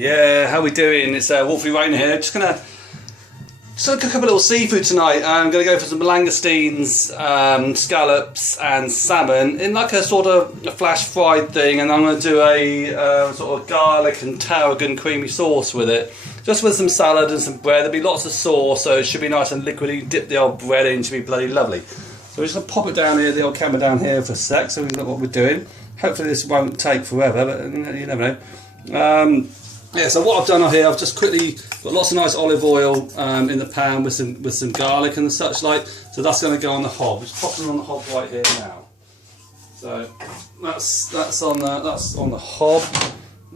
Yeah, how we doing? It's Wolfie Rayner here. Just gonna cook up a little seafood tonight. I'm gonna go for some langoustines, scallops, and salmon in like a sort of a flash fried thing, and I'm gonna do a sort of garlic and tarragon creamy sauce with it. Just with some salad and some bread. There'll be lots of sauce, so it should be nice and liquidy. Dip the old bread in, it should be bloody lovely. So we're just gonna pop it down here, the old camera down here for a sec, so we know what we're doing. Hopefully this won't take forever, but you never know. Yeah, so what I've done on here, I've just quickly got lots of nice olive oil in the pan with some garlic and such like. So that's going to go on the hob. Just popping on the hob right here now. So that's on the hob,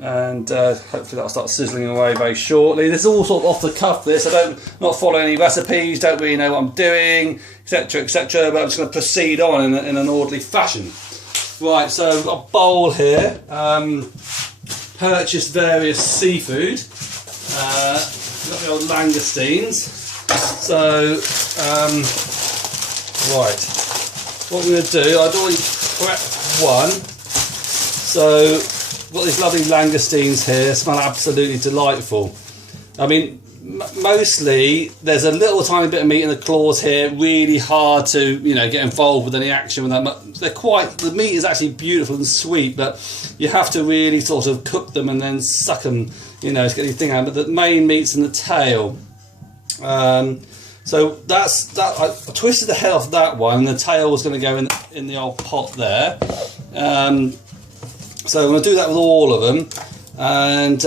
and hopefully that'll start sizzling away very shortly. This is all sort of off the cuff. This not following any recipes, don't really know what I'm doing, etc., etc. But I'm just going to proceed on in an orderly fashion. Right, so I've got a bowl here. Purchased various seafood. Got the old langoustines. So, right, what we're going to do, I'd already prepped one. So, got these lovely langoustines here, smell absolutely delightful. I mean, mostly there's a little tiny bit of meat in the claws here, really hard to get involved with any action with that. The meat is actually beautiful and sweet, but you have to really sort of cook them and then suck them, to get anything out. But the main meat's in the tail. So that's that. I twisted the head off that one, and the tail was going to go in the old pot there. So I'm going to do that with all of them. And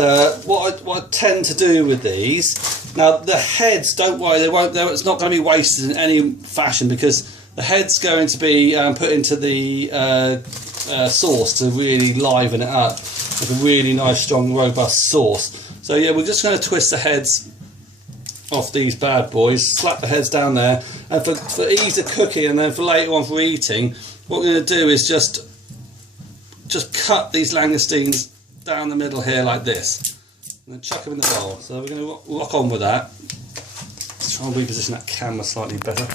what I tend to do with these, now the heads, don't worry, it's not going to be wasted in any fashion, because the head's going to be put into the sauce to really liven it up with a really nice, strong, robust sauce. So yeah, we're just going to twist the heads off these bad boys, slap the heads down there, and for ease of cooking and then for later on for eating, what we're going to do is just cut these langoustines down the middle here like this, and then chuck them in the bowl. So we're going to rock on with that. Let's try and reposition that camera slightly better.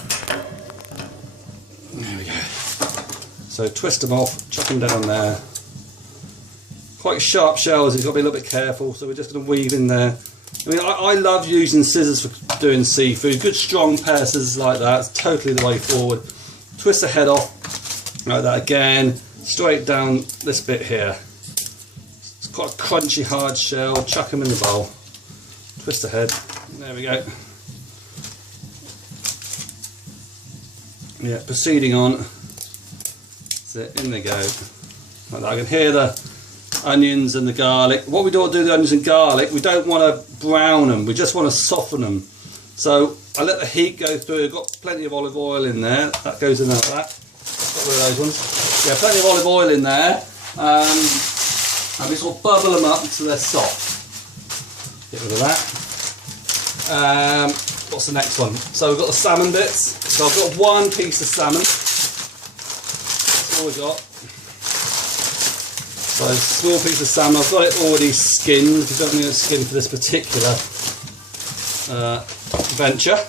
There we go. So twist them off, chuck them down there. Quite sharp shells, you've got to be a little bit careful, so we're just going to weave in there. I mean, I love using scissors for doing seafood. Good strong pair of scissors like that, it's totally the way forward. Twist the head off, like that again, straight down this bit here. Quite a crunchy hard shell, chuck them in the bowl, twist the head, there we go. Yeah, proceeding on, that's it, in they go. Like that. I can hear the onions and the garlic. What we don't do with the onions and garlic, we don't want to brown them, we just want to soften them. So I let the heat go through. I've got plenty of olive oil in there, that goes in like that. Got rid of those ones. Yeah, plenty of olive oil in there. And we sort of bubble them up until they're soft. Get rid of that. What's the next one? So we've got the salmon bits. So I've got one piece of salmon. That's all we've got. So a small piece of salmon. I've got it already skinned, because I don't need it skinned for this particular venture.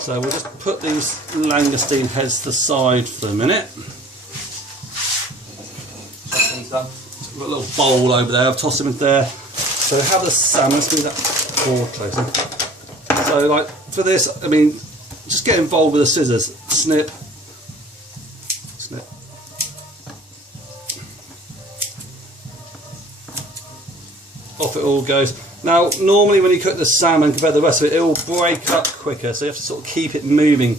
So we'll just put these langoustine heads to the side for a minute. Check these up. I've got a little bowl over there, I've tossed them in there. So we have the salmon, let's move that board closer. So like for this, I mean, just get involved with the scissors. Snip, snip. Off it all goes. Now normally when you cook the salmon compared to the rest of it, it will break up quicker, so you have to sort of keep it moving.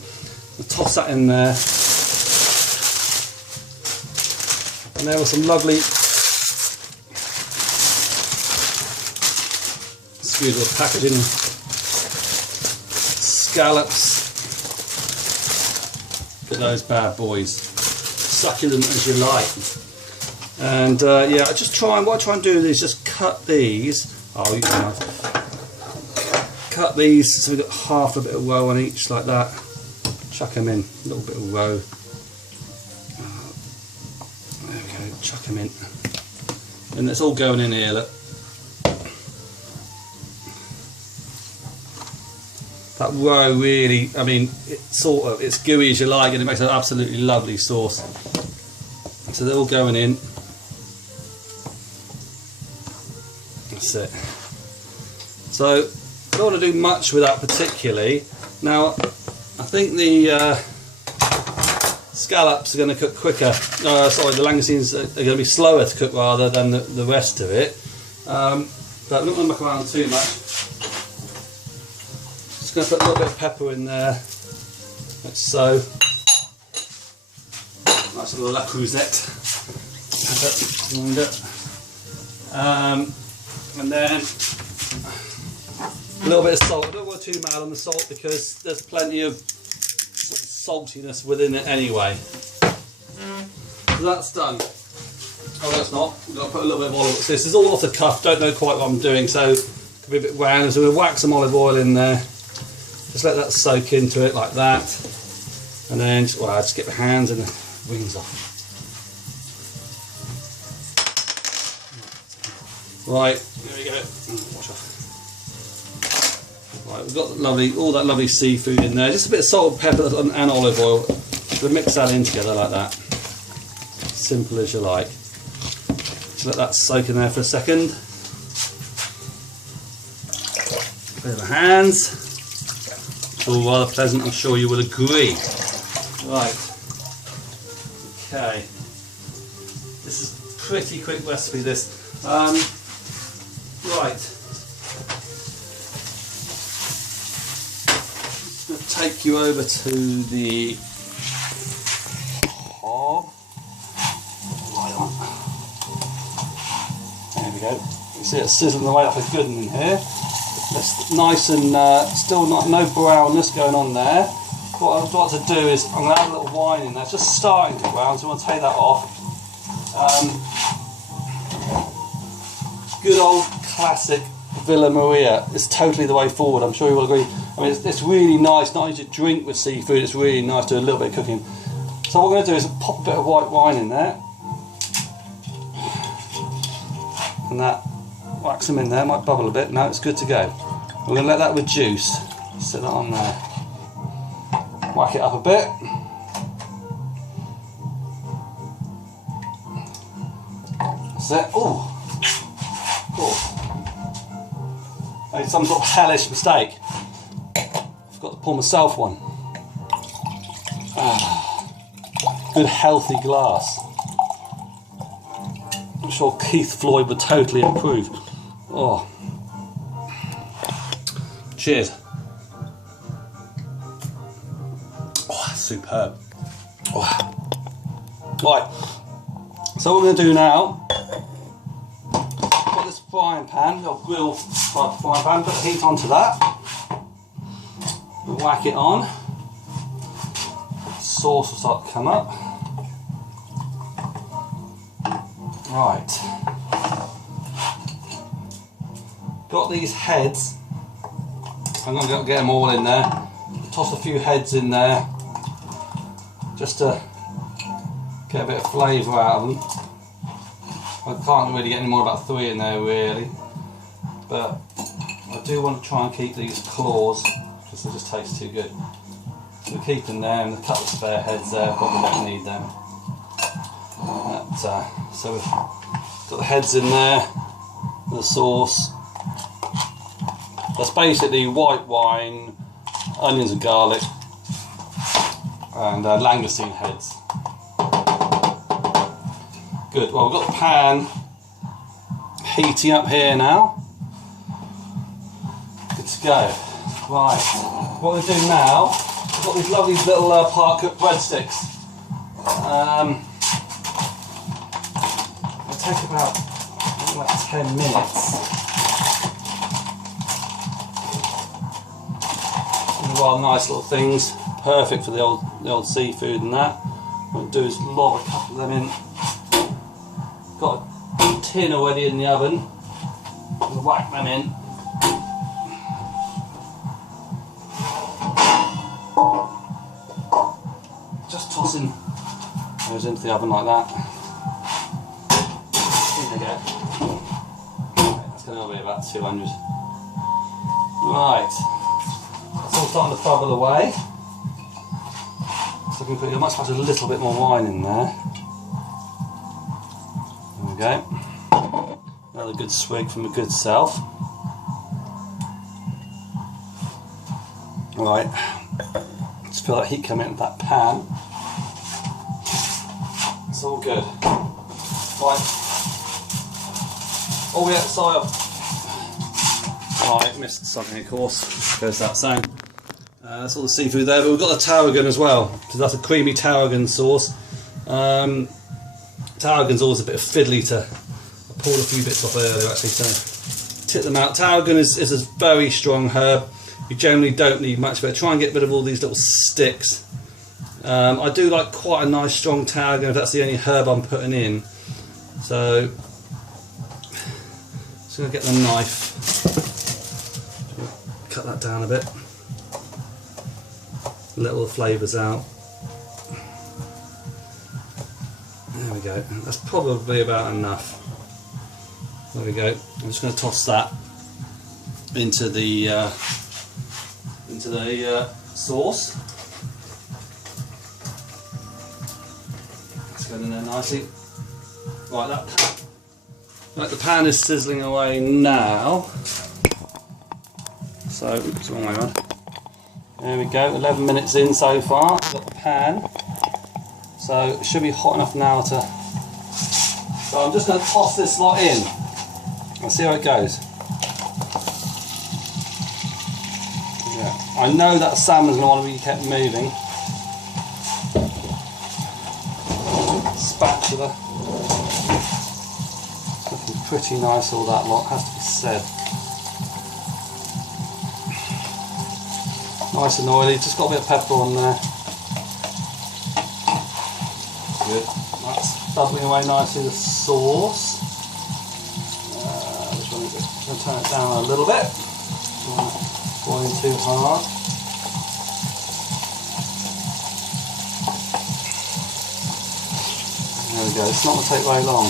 I'll toss that in there. And there was some lovely the packaging, scallops. Look at those bad boys, succulent as you like. And yeah, what I try and do is just cut these. Oh, you can cut these so we've got half a bit of roe on each like that. Chuck them in, a little bit of roe. There we go, chuck them in, and it's all going in here. Look. That roe really, I mean, it's gooey as you like, and it makes an absolutely lovely sauce. So they're all going in. That's it. So I don't want to do much with that particularly. Now I think the scallops are going to cook quicker. Sorry, the langoustines are going to be slower to cook rather than the rest of it. But I'm not going to muck around too much. Just going to put a little bit of pepper in there, like so. Nice little La Cruzette. And then a little bit of salt. I don't go too mad on the salt because there's plenty of saltiness within it anyway. So that's done. Oh, that's not. We've got to put a little bit of olive oil. So this is all off the cuff. Don't know quite what I'm doing, so it could be a bit random. So we'll whack some olive oil in there. Just let that soak into it like that, and then just get the hands and the wings off. Right, there we go. Wash off. Right, we've got all that lovely seafood in there. Just a bit of salt, pepper, and olive oil. We'll mix that in together like that. Simple as you like. Just let that soak in there for a second. Clear the hands. It's all rather pleasant, I'm sure you will agree. Right. Okay. This is a pretty quick recipe, this. Right. Just going to take you over to the hob. There we go. You see it sizzling away like a good one in here. It's nice and still no brownness going on there. What I'd like to do is I'm going to add a little wine in there. It's just starting to brown, so I'm going to take that off. Good old classic Villa Maria is totally the way forward. I'm sure you will agree. I mean, it's really nice not only to drink with seafood, it's really nice to do a little bit of cooking. So what we're going to do is pop a bit of white wine in there, and that wax them in there. Might bubble a bit. No, it's good to go. We're going to let that reduce. Set that on there. Whack it up a bit. That's it. Oh. Made some sort of hellish mistake. Forgot to pour myself one. Good healthy glass. I'm sure Keith Floyd would totally approve. Oh. Cheers. Oh, superb. Oh. Right. So what we're going to do now, got this frying pan, got a grill type frying pan, put the heat onto that, whack it on, sauce will start to come up. Right, got these heads, I'm going to get them all in there, toss a few heads in there, just to get a bit of flavour out of them. I can't really get any more, about 3 in there really, but I do want to try and keep these claws because they just taste too good. So we'll keep them there, and a couple of spare heads there, probably don't need them. So we've got the heads in there, the sauce. That's basically white wine, onions and garlic, and langoustine heads. Good, well we've got the pan heating up here now. Good to go. Right, what we do now, we've got these lovely little part cooked breadsticks. It'll take about 10 minutes. Well, nice little things, perfect for the old seafood and that. What we'll do is lob a couple of them in. Got a tin already in the oven. We'll whack them in. Just tossing those into the oven like that. In they go. That's going to be about 200. Right. It's all starting to bubble away. So I might have a little bit more wine in there. There we go. Another good swig from a good self. Right, just feel that heat coming into that pan. It's all good. Right. Oh yeah, sorry. Right, missed something of course. Goes that sound. That's all the seafood there, but we've got the tarragon as well. So that's a creamy tarragon sauce. Tarragon's always a bit fiddly to. I pulled a few bits off earlier actually, so tip them out. Tarragon is a very strong herb. You generally don't need much, but try and get rid of all these little sticks. I do like quite a nice strong tarragon if that's the only herb I'm putting in. So, just going to get the knife, cut that down a bit, let all the flavours out. There we go, that's probably about enough. There we go, I'm just going to toss that into the sauce. Let's go in there nicely. Right, the pan is sizzling away now. So, oops, wrong way around. There we go, 11 minutes in so far. Got the pan. So it should be hot enough now to. So I'm just going to toss this lot in. Let's see how it goes. I know that salmon's going to want to be kept moving. Spatula. Looking pretty nice, all that lot, has to be said. Nice and oily, just got a bit of pepper on there. Good. That's bubbling away nicely, the sauce. Which one is it? I'm going to turn it down a little bit. Boiling too hard. There we go, it's not going to take very long.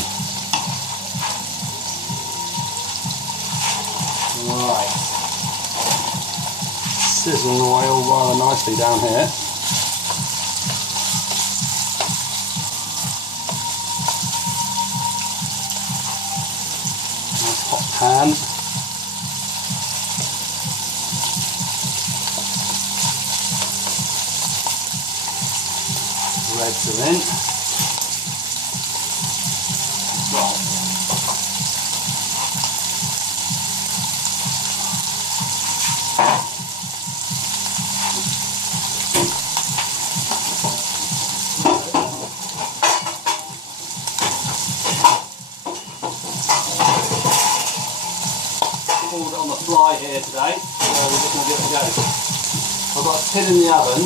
Right. Sizzling the oil rather nicely down here. Nice hot pan. Reds are in. Right. Pulled it on the fly here today, so we're just going to give it a go. I've got a tin in the oven,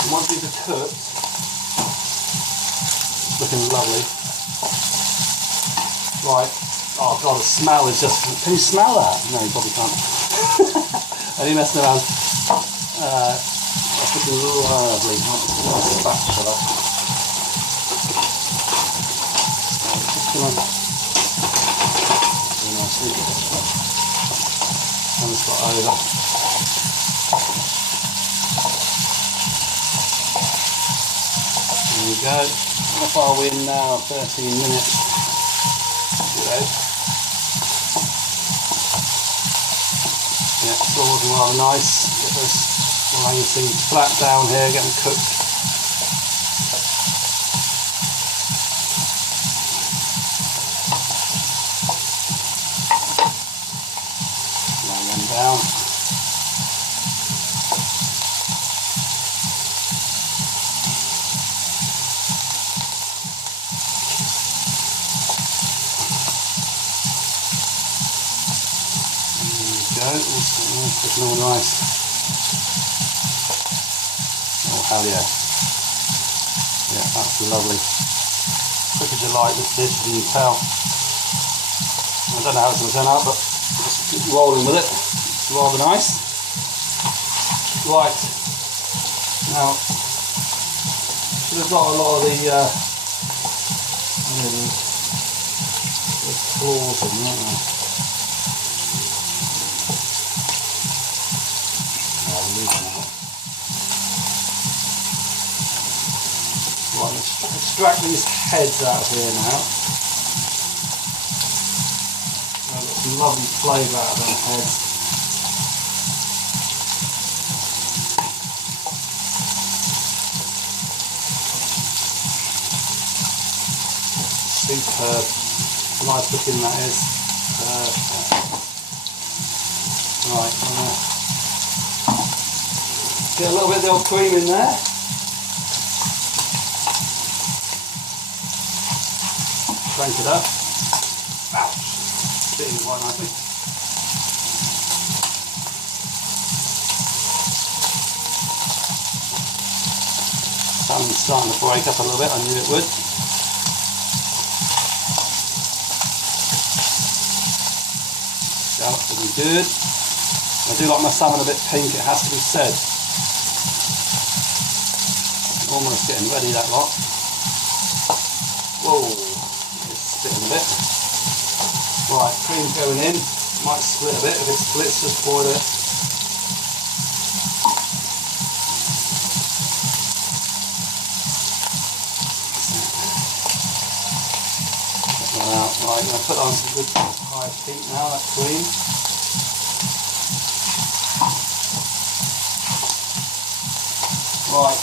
and once these are cooked, looking lovely. Right, oh god, the smell is just, can you smell that? No, you probably can't. Only messing around. That's looking lovely. Nice spatula. Just gonna do nicely. And it's got over. There we go. How far are we in now? 13 minutes. Good. Yeah, it's all looking rather nice. Get those langoustines flat down here, get them cooked. Lay them down. Looking all nice. Oh hell yeah. Yeah, that's lovely. Quick as you like this dish, as you can tell. I don't know how it's going to turn out, but just keep rolling with it. It's rather nice. Right. Now, should have got a lot of the claws in, aren't they? Right, let's extract these heads out of here now. I've got some lovely flavour out of them heads. Superb. Nice looking that is. Perfect. Right, I'm gonna get a little bit of the old cream in there. Crank it up. Ouch. Fitting quite nicely. Salmon's starting to break up a little bit, I knew it would. Scallops looking good. I do like my salmon a bit pink, it has to be said. Almost getting ready, that lot. Whoa, it's spitting a bit. Right, cream's going in. Might split a bit. If it splits, just boil it. Check that out. Right, I'm going to put on some good high heat now, that cream. Right.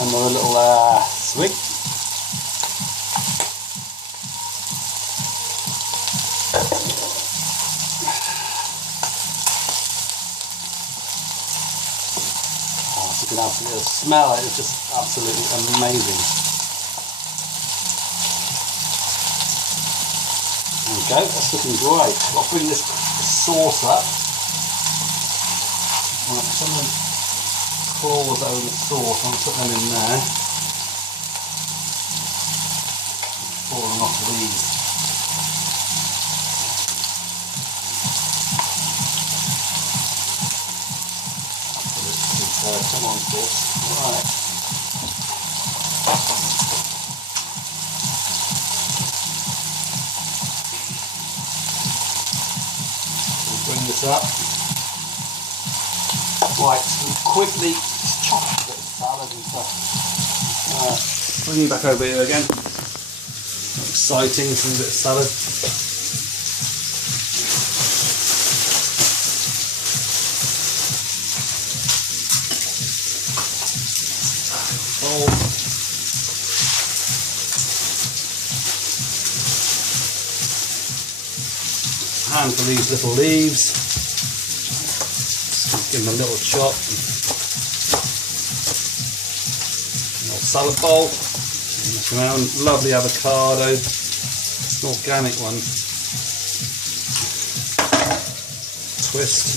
Another little swig. Oh, so you can absolutely smell it, it's just absolutely amazing. There we go, that's looking great. I'll bring this sauce up. Right, some of the claws over the sauce, I'll put them in there. Falling off these. Come on, sauce. Right. We'll bring this up. Right, so quickly just chop a bit of salad and stuff. Bring you back over here again. Exciting, some bit of salad. Hand for these little leaves. Give them a little chop. An old salad bowl. Look around. Lovely avocado. An organic one. Twist.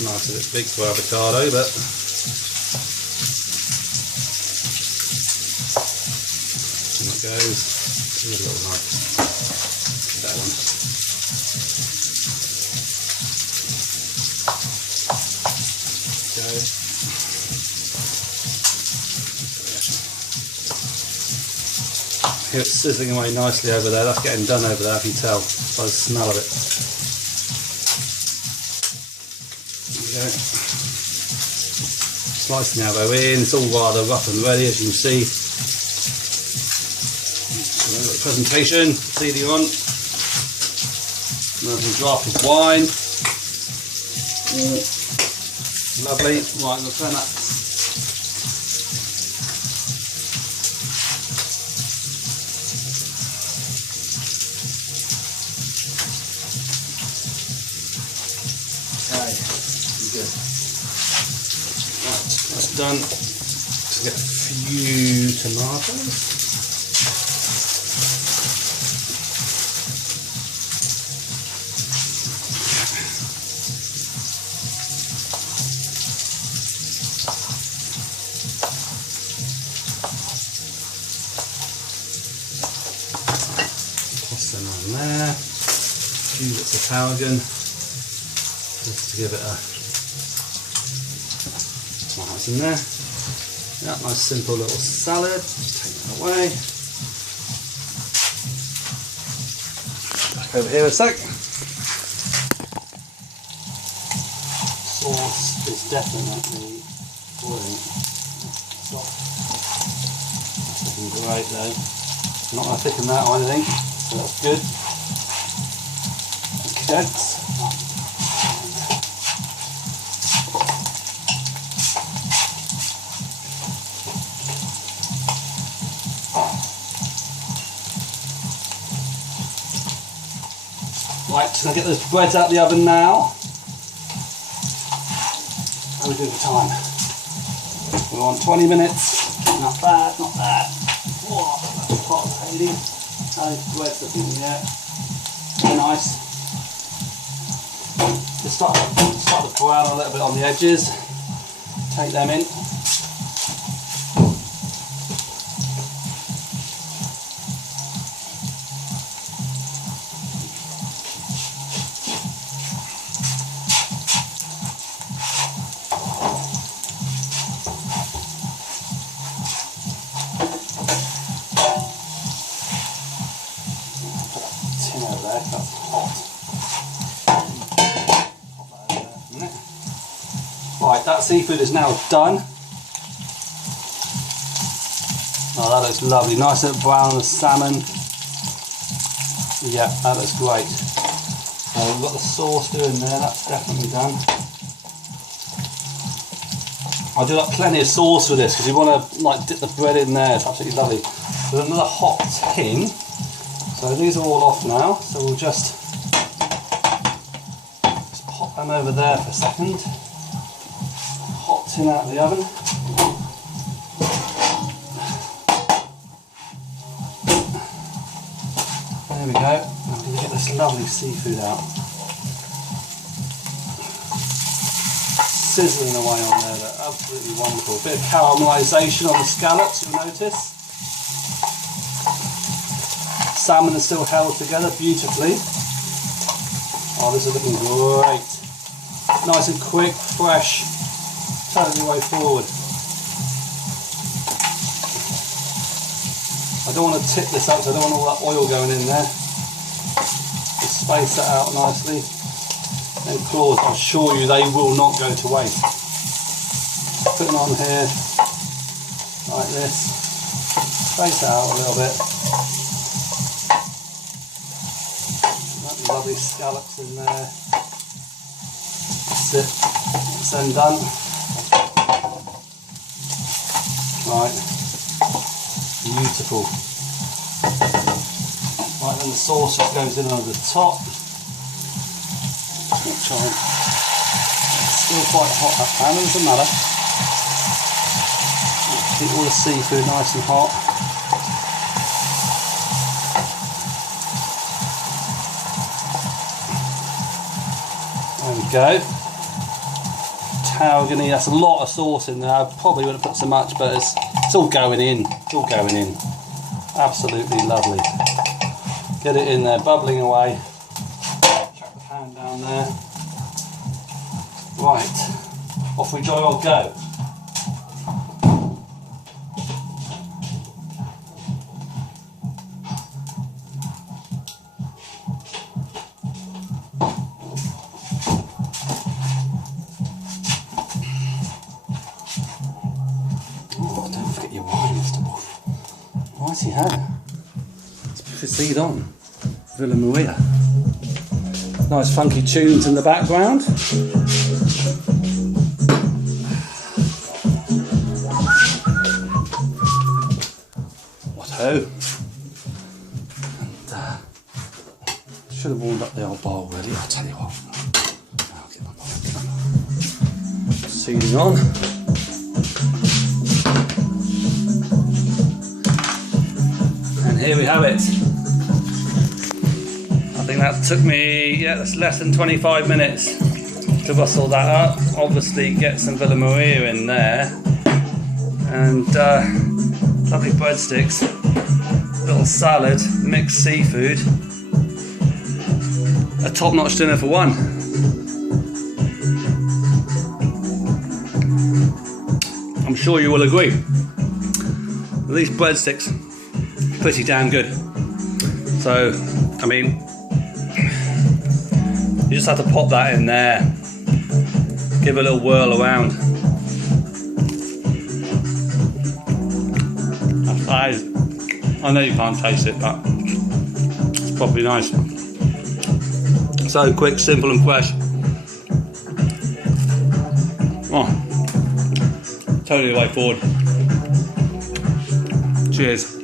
Nice a bit big for avocado, but it goes. A little knife. That one. Go. Here it's sizzling away nicely over there. That's getting done over there, I can tell by the smell of it. There we go. Slice the avo in. It's all rather rough and ready, as you can see. Presentation, CD on. Another drop of wine. Lovely. Right, we'll turn that. Okay, good. Right, that's done. Let's get a few tomatoes. On there, a few bits of halogen just to give it a nice in there. Yeah, nice simple little salad. Just take that away. over here a sec. Sauce is definitely boiling. It's looking great though. Not going to thicken that or anything, so that's good. Okay. Right, just going to get those breads out of the oven now. How are we doing for time? We're on 20 minutes. Not bad, not bad. Whoa, that's hot as Hades. Those breads looking, yeah. Very nice. Just start to brown a little bit on the edges. Take them in. Right, that seafood is now done. Oh, that looks lovely. Nice little brown on the salmon. Yeah, that looks great. We've got the sauce doing there, that's definitely done. I do like plenty of sauce for this because you want to like dip the bread in there, it's absolutely lovely. There's another hot tin. So these are all off now, so we'll just pop them over there for a second. Hot tin out of the oven. There we go. Now I'm going to get this lovely seafood out. Sizzling away on there, they're absolutely wonderful. A bit of caramelisation on the scallops, you'll notice. Salmon is still held together beautifully. Oh, this is looking great. Nice and quick, fresh, totally way forward. I don't want to tip this up, so I don't want all that oil going in there. Just space that out nicely. And claws, I assure you they will not go to waste. Put them on here, like this. Space it out a little bit. Lovely scallops in there. That's it. That's them done. Right. Beautiful. Right, then the sauce just goes in over the top. It's still quite hot that pan, it doesn't matter. Keep all the seafood nice and hot. There we go. Tarragon, that's a lot of sauce in there. I probably wouldn't put so much, but it's all going in. It's all going in. Absolutely lovely. Get it in there, bubbling away. Chuck the pan down there. Right, off we go. Go. Righty ho. Let's proceed on. Villa Maria. Nice funky tunes in the background. What ho. And should have warmed up the old bowl really, I'll tell you what. I'll get my bowl. Sealing on. Here we have it. I think that took me, yeah, that's less than 25 minutes to rustle that up. Obviously get some Villa Maria in there. And lovely breadsticks, little salad, mixed seafood. A top-notch dinner for one. I'm sure you will agree. These breadsticks, pretty damn good. So, I mean, You just have to pop that in there. Give it a little whirl around. That is, I know you can't taste it, but it's probably nice. So quick, simple and fresh. Oh, totally the way forward. Cheers.